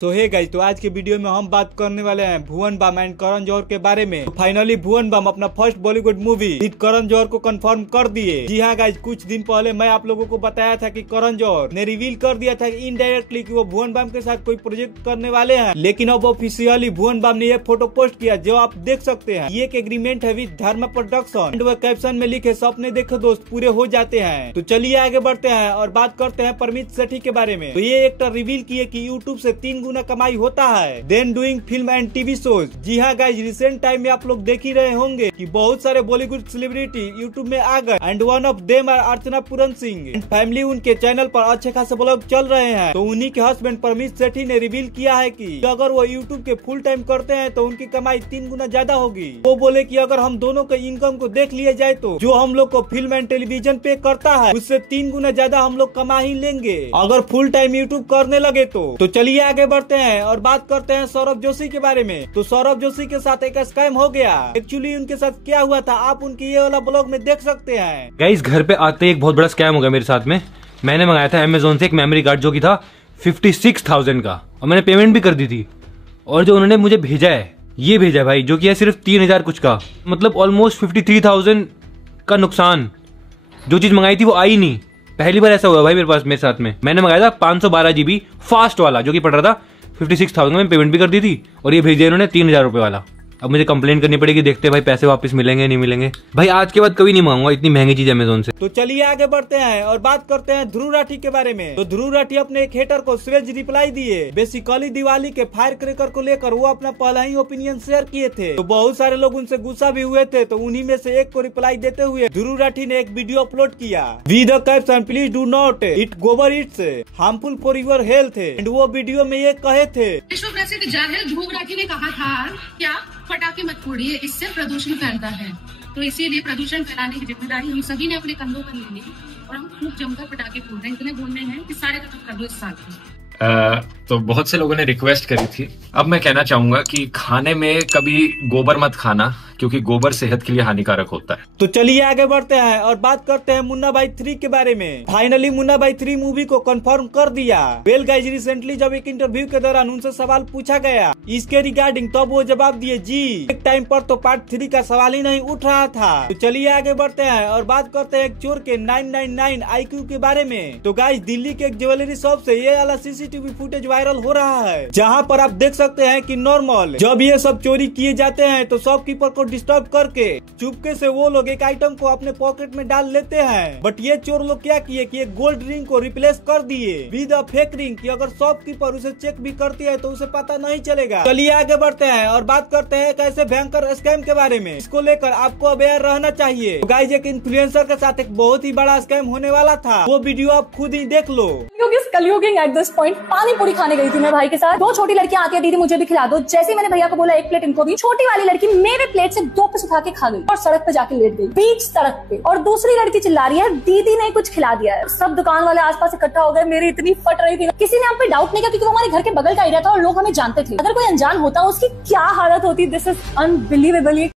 तो hey guys, तो आज के वीडियो में हम बात करने वाले हैं भुवन बाम एंड करण जौहर के बारे में। तो फाइनली भुवन बाम अपना first Bollywood movie with Karan Johar को कंफर्म कर दिए। जी हाँ गाइस, कुछ दिन पहले मैं आप लोगों को बताया था कि करण जौहर ने रिवील कर दिया था इनडायरेक्टली कि वो भुवन बाम के साथ कोई प्रोजेक्ट करने वाले हैं, लेकिन अब ऑफिशियली भुवन बाम ने ये फोटो पोस्ट किया जो आप देख सकते हैं। ये एक एग्रीमेंट है विद धर्मा प्रोडक्शन एंड वो कैप्शन में लिखे सपने देखो दोस्त पूरे हो जाते हैं। तो चलिए आगे बढ़ते हैं और बात करते हैं परमित सेठी के बारे में। तो ये एक्टर रिवील किए कि यूट्यूब से 3 गुना कमाई होता है then doing film and TV shows. जी हाँ गाइज, रिसेंट टाइम में आप लोग देख ही रहे होंगे कि बहुत सारे बॉलीवुड सेलिब्रिटी यूट्यूब में आ गए and one of them are Archana Puran Singh and family. उनके चैनल पर अच्छे खासे ब्लॉग चल रहे हैं। तो उन्हीं के हस्बैंड परमित सेठी ने रिवील किया है कि अगर वो यूट्यूब के फुल टाइम करते हैं तो उनकी कमाई 3 गुना ज्यादा होगी। वो बोले कि अगर हम दोनों के इनकम को देख लिया जाए तो जो हम लोग को फिल्म एंड टेलीविजन पे करता है उससे 3 गुना ज्यादा हम लोग कमा ही लेंगे अगर फुल टाइम यूट्यूब करने लगे तो चलिए आगे बढ़ते हैं और बात करते हैं सौरभ जोशी के बारे में। तो सौरभ जोशी के साथ एक स्कैम हो गया। एक्चुअली उनके साथ क्या हुआ था आप उनके ये वाला ब्लॉग में देख सकते हैं। गाइस, घर पे आते ही एक बहुत बड़ा स्कैम हो गया मेरे साथ में। मैंने मंगाया था अमेज़न से एक मेमोरी कार्ड जो कि था 56,000 का और मैंने पेमेंट भी कर दी थी। और जो उन्होंने मुझे भेजा है ये भेजा है भाई, जो कि है सिर्फ 3,000 कुछ का, मतलब ऑलमोस्ट 53,000 का नुकसान। जो चीज मंगाई थी वो आई नहीं। पहली बार ऐसा हुआ भाई मेरे साथ में। मैंने मंगाया था 512 GB फास्ट वाला जो कि पड़ रहा था 56,000 में, पेमेंट भी कर दी थी और ये भेज दिया इन्होंने 3,000 रुपए वाला। अब मुझे कंप्लेंट करनी पड़ेगी, देखते हैं भाई पैसे वापस मिलेंगे नहीं मिलेंगे। भाई आज के बाद कभी नहीं मंगाऊंगा इतनी महंगी चीज अमेज़न से। तो चलिए आगे बढ़ते हैं और बात करते हैं ध्रुव राठी के बारे में। तो ध्रुव राठी अपने एक हेटर को स्वेज रिप्लाई दिए। बेसिकली दिवाली के फायर क्रैकर को लेकर वो अपना पहला ही ओपिनियन शेयर किए थे। तो बहुत सारे लोग उनसे गुस्सा भी हुए थे। तो उन्हीं में से एक को रिप्लाई देते हुए ध्रुव राठी ने एक वीडियो अपलोड किया with the caption please do not eat गोबर it's harmful for your health. And वो वीडियो में ये कहे थे, विश्व प्रसिद्ध जाहिर ध्रुव राठी ने कहा था क्या पटाखे मत फोड़िए, इससे प्रदूषण फैलता है। तो इसीलिए प्रदूषण फैलाने की जिम्मेदारी हम सभी ने अपने कंधों पर ले ली और हम खूब जमकर पटाखे फोड़ रहे हैं। इतने बोलने हैं कि सारे खत्म कर दो इस साल में। तो बहुत से लोगों ने रिक्वेस्ट करी थी। अब मैं कहना चाहूंगा कि खाने में कभी गोबर मत खाना, क्योंकि गोबर सेहत के लिए हानिकारक होता है। तो चलिए आगे बढ़ते हैं और बात करते हैं मुन्ना भाई 3 के बारे में। फाइनली मुन्ना भाई 3 मूवी को कंफर्म कर दिया। वेल गाइस, रिसेंटली जब एक इंटरव्यू के दौरान उनसे सवाल पूछा गया इसके रिगार्डिंग, तब वो जवाब दिए जी एक टाइम पर तो पार्ट 3 का सवाल ही नहीं उठ रहा था। तो चलिए आगे बढ़ते हैं और बात करते हैं एक चोर के 999 IQ के बारे में। तो गाइस, दिल्ली के एक ज्वेलरी शॉप से ये वाला CCTV फुटेज वायरल हो रहा है, जहाँ पर आप देख सकते हैं कि नॉर्मल जब ये सब चोरी किए जाते हैं तो शॉपकीपर को डिस्टर्ब करके चुपके से वो लोग एक आइटम को अपने पॉकेट में डाल लेते हैं। बट ये चोर लोग क्या किए कि एक गोल्ड रिंग को रिप्लेस कर दिए विद अ फेक रिंग कि अगर शॉपकीपर उसे चेक भी करती है तो उसे पता नहीं चलेगा। चलिए आगे बढ़ते हैं और बात करते हैं एक ऐसे भयंकर स्कैम के बारे में। इसको लेकर आपको अवेयर रहना चाहिए। तो गाइस, एक इन्फ्लुएंसर के साथ एक बहुत ही बड़ा स्कैम होने वाला था। वो वीडियो आप खुद ही देख लो। कलयुगिंग एट दिस पॉइंट। पानी पूरी खाने गई थी मैं भाई के साथ। 2 छोटी लड़कियां आती है, दीदी मुझे भी खिला दो। जैसे ही मैंने भैया को बोला 1 प्लेट इनको दी, छोटी वाली लड़की मेरे प्लेट से 2 पीस उठा के खा गई और सड़क पे जाके लेट गई बीच सड़क पे। और दूसरी लड़की चिल्ला रही है दीदी ने कुछ खिला दिया है। सब दुकान वाले आसपास इकट्ठा हो गए। मेरी इतनी फट रही थी, किसी ने हम पे डाउट नहीं किया क्योंकि वो हमारे घर के बगल का एरिया था और लोग हमें जानते थे। अगर कोई अनजान होता उसकी क्या हालत होती। This is unbelievable.